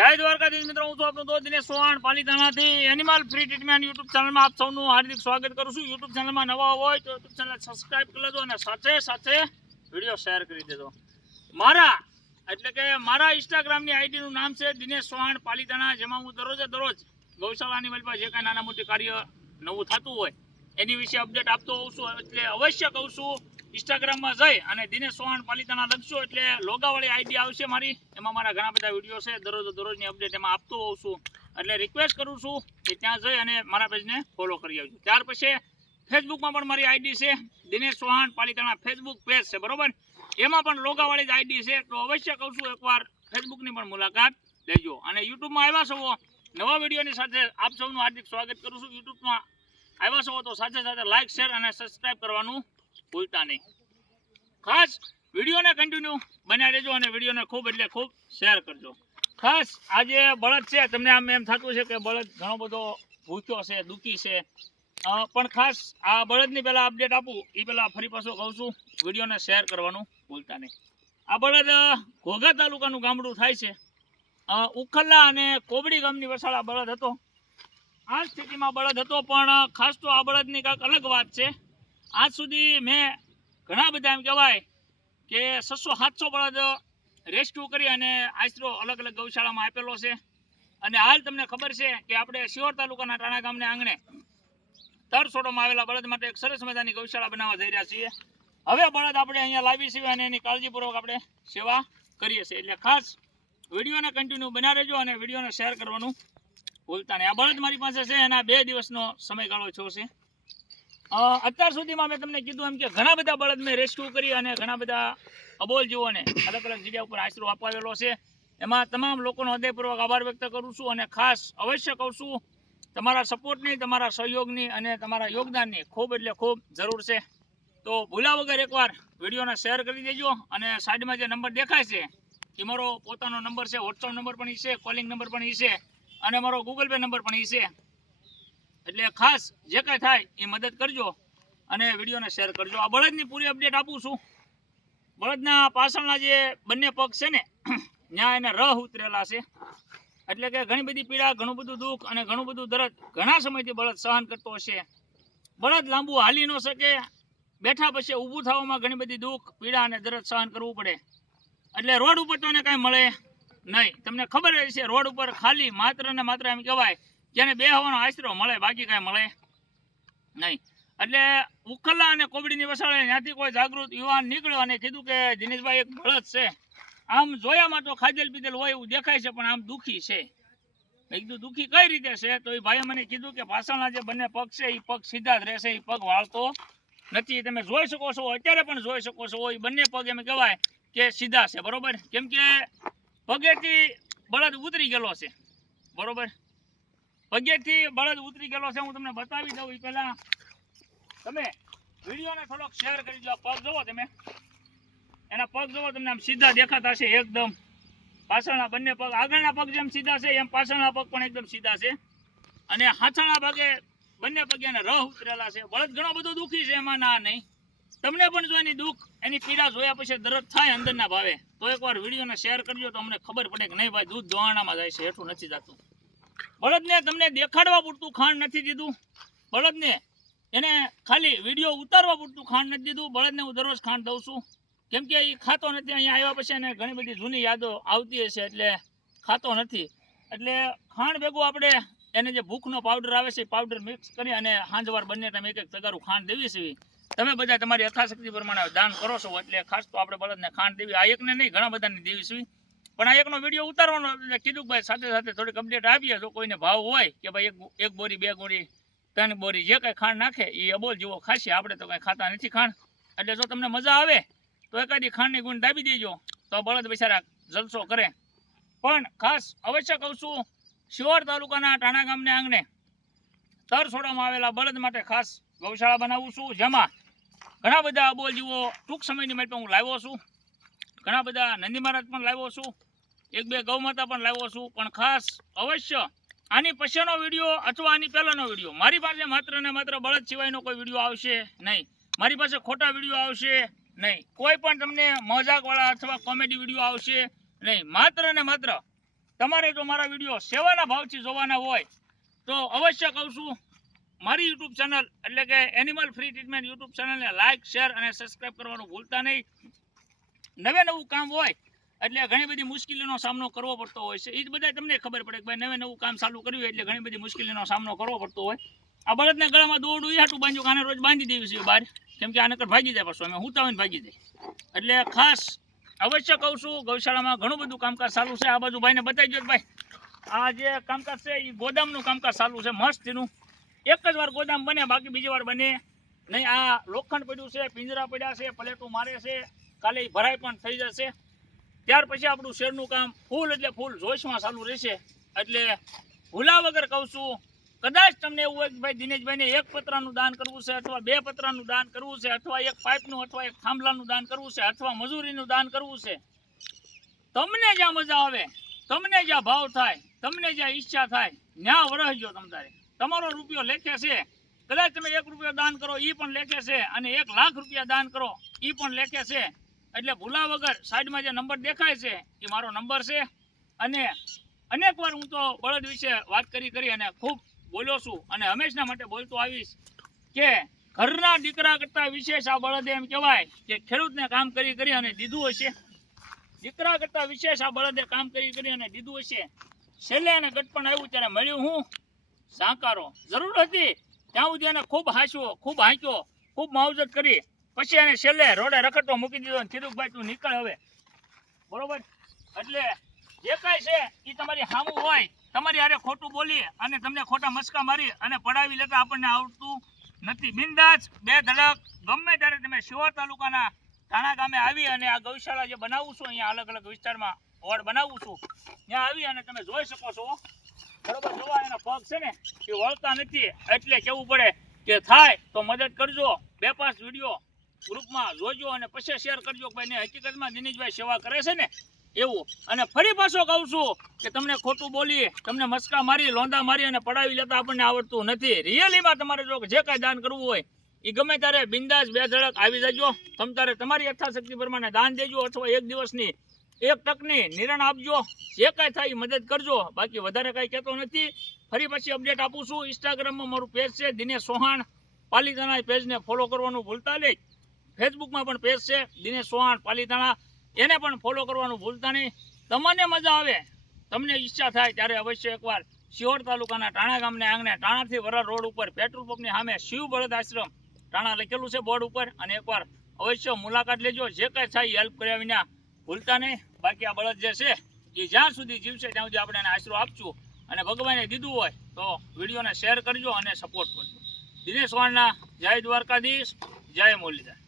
જય દ્વારકાધીશ મિત્રો, હું છું આપનો દોસ્ત દિનેશ સોહાણ પાલીતાણાથી એનિમલ ફ્રી ટ્રીટમેન્ટ યુટ્યુબ ચેનલમાં આપ સૌનું હાર્દિક સ્વાગત કરું છું. યુટ્યુબ ચેનલમાં નવા હોય તો યુટ્યુબ ચેનલ સબસ્ક્રાઈબ કરી લેજો અને સાથે સાથે વીડિયો શેર કરી દેજો. મારા, એટલે કે મારા ઇન્સ્ટાગ્રામની આઈડીનું નામ છે દિનેશ સોહાણ પાલીતાણા, જેમાં હું દરરોજે દરરોજ ગૌશાળાની મલપા જે કાંઈ નાના મોટી કાર્ય નવું થતું હોય એની વિશે અપડેટ આપતો હોઉં છું. એટલે અવશ્ય કહું છું ઇન્સ્ટાગ્રામમાં જઈ અને દિનેશ ચૌહાણ પાલિતાણા લખશો એટલે લોગાવાળી આઈડી આવશે મારી. એમાં મારા ઘણા બધા વીડિયો છે. દરરોજ દરરોજની અપડેટ એમાં આપતો હોઉં છું. એટલે રિક્વેસ્ટ કરું છું કે ત્યાં જઈ અને મારા પેજને ફોલો કરી આવજો. ત્યાર પછી ફેસબુકમાં પણ મારી આઈડી છે. દિનેશ ચૌહાણ પાલિતાણા ફેસબુક પેજ છે. બરોબર? એમાં પણ લોગાવાળી જ આઈડી છે. તો અવશ્ય કહું છું એકવાર ફેસબુકની પણ મુલાકાત લેજો. અને યુટ્યુબમાં આવ્યા છો નવા વિડીયોની સાથે આપ સૌનું હાર્દિક સ્વાગત કરું છું. યુટ્યુબમાં આવ્યા છો તો સાથે સાથે લાઇક શેર અને સબસ્ક્રાઇબ કરવાનું ભૂલતા નહીં. ખાસ વિડીયોને કન્ટિન્યુ બનાવી રહેજો અને વિડીયોને ખૂબ એટલે ખૂબ શેર કરજો. ખાસ આજે બળદ છે, તમને આમ એમ થતું છે કે બળદ ઘણો બધો ભૂખ્યો છે, દુઃખી છે. પણ ખાસ આ બળદની પહેલાં અપડેટ આપું એ પહેલાં ફરી પાછો કહું છું, વિડીયોને શેર કરવાનું ભૂલતા નહીં. આ બળદ ઘોઘા તાલુકાનું ગામડું થાય છે. ઉખલ્લા અને કોબડી ગામની વસાળા બળદ હતો. આ સ્થિતિમાં બળદ હતો, પણ ખાસ તો આ બળદની કાંઈક અલગ વાત છે. આજ સુધી મેં ઘણા બધા એમ કહેવાય કે છસો સાતસો બળદ રેસ્ક્યુ કરી અને આશરો અલગ અલગ ગૌશાળામાં આપેલો છે. અને હાલ તમને ખબર છે કે આપણે શિહોર તાલુકાના ટાણા ગામને આંગણે તરસોડોમાં આવેલા બળદ માટે એક સરસ મજાની ગૌશાળા બનાવવા જઈ રહ્યા છીએ. હવે બળદ આપણે અહીંયા લાવી છીએ અને એની કાળજીપૂર્વક આપણે સેવા કરીએ છીએ. એટલે ખાસ વિડીયોને કન્ટિન્યુ બના રહેજો અને વિડીયોને શેર કરવાનું ભૂલતા નહીં. આ બળદ મારી પાસે છે એના બે દિવસનો સમયગાળો છો છે. અત્યાર સુધીમાં મેં તમને કીધું એમ કે ઘણા બધા બળદ મેં રેસ્ક્યુ કરી અને ઘણા બધા અબોલ જીવોને અલગ અલગ જગ્યા ઉપર આશરો અપાવેલો છે. એમાં તમામ લોકોનો હૃદયપૂર્વક આભાર વ્યક્ત કરું છું અને ખાસ અવશ્ય કહું છું, તમારા સપોર્ટની, તમારા સહયોગની અને તમારા યોગદાનની ખૂબ એટલે ખૂબ જરૂર છે. તો ભૂલા વગર એકવાર વિડીયોને શેર કરી દેજો અને સાઈડમાં જે નંબર દેખાય છે, એ મારો પોતાનો નંબર છે વોટ્સઅપ નંબર પણ એ છે કોલિંગ નંબર પણ એ છે અને મારો ગૂગલ પે નંબર પણ એ છે. એટલે ખાસ જે કાંઈ થાય એ મદદ કરજો અને વિડીયોને શેર કરજો. આ બળદની પૂરી અપડેટ આપું છું. બળદના પાછળના જે બંને પગ છે ને, ત્યાં એને રહ ઉતરેલા છે. એટલે કે ઘણી બધી પીડા, ઘણું બધું દુઃખ અને ઘણું બધું દર્દ ઘણા સમયથી બળદ સહન કરતો હશે. બળદ લાંબુ હાલી ન શકે. બેઠા પછી ઊભું થવામાં ઘણી બધી દુઃખ, પીડા અને દર્દ સહન કરવું પડે. એટલે રોડ ઉપર તો એને કાંઈ મળે નહીં. તમને ખબર છે રોડ ઉપર ખાલી માત્ર ને માત્ર એમ કહેવાય જેને બેહવાનો આશરો મળે, બાકી કાંઈ મળે નહીં. એટલે ઉખલા અને કોબડીની વસાળે ત્યાંથી કોઈ જાગૃત યુવાન નીકળ્યો અને કીધું કે દિનેશભાઈ, એક બળદ છે. આમ જોયામાં તો ખાધેલ પીધેલ હોય એવું દેખાય છે, પણ આમ દુઃખી છે. કીધું, દુઃખી કઈ રીતે છે? તો એ ભાઈએ મને કીધું કે પાછળના જે બંને પગ છે, એ પગ સીધા જ રહેશે, એ પગ વાળતો નથી. તમે જોઈ શકો છો, અત્યારે પણ જોઈ શકો છો, એ બંને પગ એમ કહેવાય કે સીધા છે. બરોબર? કેમ કે પગેથી બળદ ઉતરી ગયેલો છે. બરોબર? પગેથી બળદ ઉતરી ગયેલો છે, હું તમને બતાવી દઉં. એ પહેલા તમે વિડીયોને થોડોક શેર કરી દો. પગ જોવો તમે. એના પગ જોવો, તમને આમ સીધા દેખાતા છે એકદમ પાછળના બંને પગ. આગળના પગ જેમ સીધા છે, એમ પાછળના પગ પણ એકદમ સીધા છે. અને હાથળના ભાગે બંને પગે એને રહ ઉતરેલા છે. બળદ ઘણો બધો દુઃખી છે, એમાં ના, નહીં. તમને પણ જો એની દુઃખ, એની પીડા જોયા પછી દરદ થાય અંદરના ભાવે, તો એકવાર વિડીયોને શેર કરજો તો અમને ખબર પડે કે નહીં ભાઈ, દૂધ દોવાણામાં જાય છે, હેઠું નથી જતું. બળદને તમને દેખાડવા પૂરતું ખાંડ નથી દીધું. બળદને એને ખાલી વીડિયો ઉતારવા પૂરતું ખાંડ નથી દીધું. બળદને હું દરરોજ ખાંડ દઉં છું. કેમ કે એ ખાતો નથી. અહીંયા આવ્યા પછી એને ઘણી બધી જૂની યાદો આવતી હશે એટલે ખાતો નથી. એટલે ખાંડ ભેગું આપણે એને જે ભૂખનો પાવડર આવે છે, એ પાવડર મિક્સ કરી અને સાંજવાર બંને ટાઈમ એક એક તગારું ખાંડ દેવી છે. તમે બધા તમારી યથાશક્તિ પ્રમાણે દાન કરો છો. એટલે ખાસ તો આપણે બળદને ખાંડ દેવી. આ એકને નહીં, ઘણા બધાને દેવી છે. પણ આ એકનો વીડિયો ઉતારવાનો એટલે કીધું ભાઈ સાથે સાથે થોડીક અપડેટ આપીએ. જો કોઈને ભાવ હોય કે ભાઈ એક બોરી, બે બોરી ત્રણ બોરી, જે કાંઈ ખાંડ નાખે એ અબોલ જેવો ખાશે. આપણે તો કાંઈ ખાતા નથી ખાંડ. એટલે જો તમને મજા આવે, તો એકાદી ખાંડની ગુણ દાબી દેજો. તો બળદ બિચારા જલસો કરે. પણ ખાસ અવશ્ય કહું છું, શિહોર તાલુકાના ટાણા ગામને આંગણે તર છોડવામાં આવેલા બળદ માટે ખાસ ગૌશાળા બનાવું છું. જેમાં ઘણા બધા અબોલ જીવો ટૂંક સમયની માટે હું લાવ્યો છું. ઘણા બધા નંદી મહારાજ પણ લાવ્યો છું. એક બે ગૌમાતા પણ લાવ્યો છું. પણ ખાસ અવશ્ય આની પછીનો વીડિયો અથવા આની પહેલાંનો વીડિયો. મારી પાસે માત્ર ને માત્ર બળદ સિવાયનો કોઈ વીડિયો આવશે નહીં. મારી પાસે ખોટા વીડિયો આવશે નહીં. કોઈ પણ તમને મજાકવાળા અથવા કોમેડી વીડિયો આવશે નહીં. માત્ર ને માત્ર તમારે જો મારા વીડિયો સેવાના ભાવથી જોવાના હોય, તો અવશ્ય કહું છું, મારી યુટ્યુબ ચેનલ એટલે કે એનિમલ ફ્રી ટ્રીટમેન્ટ યુટ્યુબ ચેનલને લાઇક શેર અને સબસ્ક્રાઇબ કરવાનું ભૂલતા નહીં. નવે નવું કામ હોય એટલે ઘણી બધી મુશ્કેલીનો સામનો કરવો પડતો હોય છે. એ જ બધા તમને ખબર પડે કે ભાઈ નવે નવું કામ ચાલુ કર્યું એટલે ઘણી બધી મુશ્કેલીનો સામનો કરવો પડતો હોય. આ બળદને ગળામાં દોરડું એ હાટું બાંધ્યું આને રોજ બાંધી દેવી છે બહાર. કેમ કે આને કર ભાગી જાય પાછું, અમે હું તાવીને ભાગી જાય. એટલે ખાસ અવશ્ય કહું છું, ગૌશાળામાં ઘણું બધું કામકાજ ચાલુ છે. આ બાજુ ભાઈને બતાવી દો ભાઈ, આ જે કામકાજ છે એ ગોદામનું કામકાજ ચાલુ છે, મસ્ત એનું. એક જ વાર ગોદામ બને, બાકી બીજી વાર બને નહીં. આ લોખંડ પડ્યું છે, પિંજરા પડ્યા છે, પ્લેટું મારે છે, કાલે ભરાઈ પણ થઈ જશે. ત્યાર પછી આપણું શેરનું કામ ફૂલ એટલે ફૂલ જોશમાં ચાલુ રહેશે. એટલે ભૂલા વગર કહું છું, કદાચ તમને એવું હોય કે ભાઈ દિનેશભાઈને એક પતરાનું દાન કરવું છે અથવા બે પતરાનું દાન કરવું છે અથવા એક પાઇપનું અથવા એક થાંભલાનું દાન કરવું છે અથવા મજૂરીનું દાન કરવું છે, તમને જ્યાં મજા આવે, તમને જ્યાં ભાવ થાય, તમને જ્યાં ઈચ્છા થાય ત્યાં વરસજો તમારે તમારો રૂપિયો લેખે છે, કદાચ તમે એક રૂપિયો દાન કરો એ પણ લેખે છે, અને એક લાખ રૂપિયા દાન કરો એ પણ લેખે છે. એટલે ભૂલા વગર સાઈડમાં જે નંબર દેખાય છે, એ મારો નંબર છે. અને અનેક વાર હું તો બળદ વિશે વાત કરી કરી અને ખૂબ બોલ્યો છું અને હંમેશના માટે બોલતો આવીશ કે ઘરના દીકરા કરતાં વિશેષ આ બળદ એમ કહેવાય કે ખેડૂતને કામ કરી કરી અને દીધું હશે. દીકરા કરતાં વિશેષ આ બળદે કામ કરી કરી અને દીધું હશે. છેલ્લે એને ગટપણ આવ્યું ત્યારે મળ્યું હું. સાંકારો. જરૂર હતી. ત્યાં સુધી એને ખૂબ હાંસ્યો, ખૂબ હાંક્યો, ખૂબ માવજત કરી. પછી એને છેલ્લે રોડે રખડતો મૂકી દીધો ચિરુકભાઈ તું નીકળ હવે. બરોબર? એટલે જે કાંઈ છે એ તમારી સામું હોય, તમારી હારે ખોટું બોલીએ અને તમને ખોટા મસ્કા મારી અને પડાવી લેતા આપણને આવડતું નથી. બિંદાસ, બે ધડક. ગમે ત્યારે તમે શિહોર તાલુકાના ધાણા ગામે આવી અને આ ગૌશાળા જે બનાવું છું, અહીંયા અલગ અલગ વિસ્તારમાં વોર્ડ બનાવું છું, ત્યાં આવી અને તમે જોઈ શકો છો. બરોબર? જોવા એના પગ છે ને, એ વળતા નથી. એટલે કેવું પડે કે થાય તો મદદ કરજો. બે પાંચ વીડિયો ગ્રુપમાં જોજો અને પછી શેર કરજો ભાઈ હકીકતમાં દિનેશભાઈ સેવા કરે છે ને એવું. અને ફરી પાછો કહું છું કે તમને ખોટું બોલી તમને મસ્કા મારી લોંદા મારી અને પડાવી લેતા આપણને આવડતું નથી. રિયલીમાં તમારે જો જે કાંઈ દાન કરવું હોય એ ગમે ત્યારે બિંદાસ બે ધડક આવી જજો. તમ તારે તમારી યથાશક્તિ પ્રમાણે દાન દેજો અથવા એક દિવસની એક ટકની નિર્ણય આપજો. જે કાંઈ થાય મદદ કરજો. બાકી વધારે કાંઈ કહેતો નથી. ફરી પછી અપડેટ આપું છું. ઇન્સ્ટાગ્રામમાં મારું પેજ છે, દિનેશ સોહાણ. પાલિતાના પેજને ફોલો કરવાનું ભૂલતા નહીં. ફેસબુકમાં પણ પેજ છે, દિનેશ ચૌહાણ પાલીતાણા એને પણ ફોલો કરવાનું ભૂલતા નહીં. તમને મજા આવે, તમને ઈચ્છા થાય ત્યારે અવશ્ય એકવાર શિહોર તાલુકાના ટાણા ગામને આંગણે ટાણાથી વરા રોડ ઉપર પેટ્રોલ પંપની સામે શિવ બળદ આશ્રમ ટાણા લખેલું છે બોર્ડ ઉપર અને એકવાર અવશ્ય મુલાકાત લેજો. જે કંઈ થાય હેલ્પ કર્યા વિના ભૂલતા નહીં. બાકી આ બળદ જે છે, એ જ્યાં સુધી જીવશે ત્યાં સુધી આપણે એને આશરો આપશું. અને ભગવાને દીધું હોય તો વિડીયોને શેર કરજો અને સપોર્ટ કરજો. દિનેશ વાણના જય દ્વારકાધીશ, જય મુરલીધર.